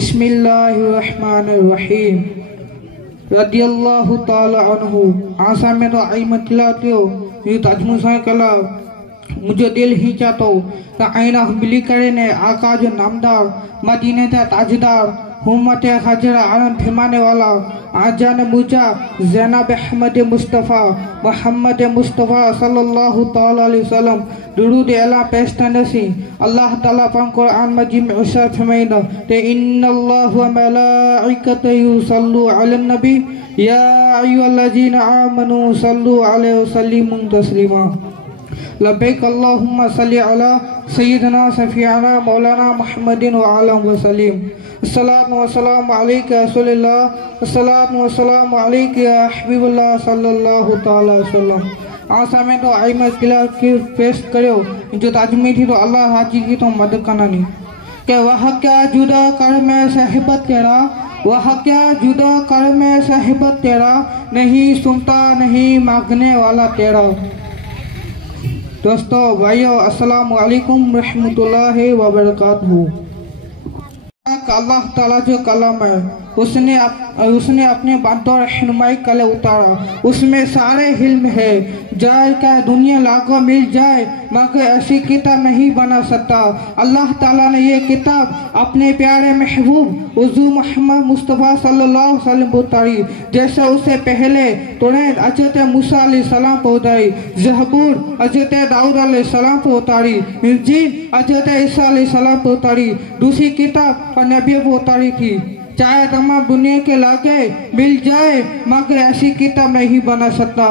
बिस्मिल्लाहिर्रहमानिर्रहीम रदियल्लाहु ताला अन्हु आशा में तो आई मतलाते हो ये ताजमुसा कला मुझे दिल ही चाहतो ता आईना बिली करे ने आका जो नामदार मदीने ता ताजदार हुम्मते खजरा आलम फिमाने वाला आजान मुजा ज़ैनब अहमद मुस्तफ़ा मोहम्मद मुस्तफ़ा सल्लल्लाहु ताला अलैहि वसल्लम दुरूद अला पेशतनसी अल्लाह ताला पन कुरान मजीद में इरशाद फरमाइंदा ते इन्नल्लाहु व मलाइकतहु युसल्लू अलन नबी या अय्युहल्लज़ीना आमनू सल्लू अलैहि व सल्लिमू तस्लीमा लब्बैक अल्लाहुम्मा सल्लि अला सय्यिदना सफीअना मौलाना मुहम्मदिन व आला व सल्लिम अस्सलामु वस्सलामु अलैका या रसूलल्लाह अस्सलामु वस्सलामु अलैका या हबीबल्लाह सल्लल्लाहु ताला अलैहि वसल्लम आशा में तो आई मैं किला के पेश करो जो ताजमी थी तो अल्लाह हाजी की तो मदद करना नहीं के वह क्या जुदा कर में साहिबत तेरा वह क्या जुदा कर में साहिबत तेरा नहीं सुनता नहीं मांगने वाला तेरा। दोस्तों भाइयों अस्सलामु अलैकुम रहमतुल्लाहि व बरकातहू। अल्लाह ताला जो कलम है उसने अपने बातों रहनुमाई कले उतारा उसमें सारे हिल्म है जाए क्या दुनिया लाखों मिल जाए मगर ऐसी किताब नहीं बना सकता। अल्लाह ताला ने ये किताब अपने प्यारे महबूब हुज़ूर मोहम्मद मुस्तफ़ा सल्लल्लाहु अलैहि वसल्लम उतारी जैसे उससे पहले तौरात हज़रत मूसा अलैहिस्सलाम पर उतारी ज़बूर हज़रत दाऊद अलैहिस्सलाम पर उतारी इंजील हज़रत ईसा अलैहिस्सलाम पर उतारी दूसरी किताब और नबी पर उतारी थी। चाहे तमाम दुनिया के लाके मिल जाए मगर ऐसी किताब नहीं बना सकता।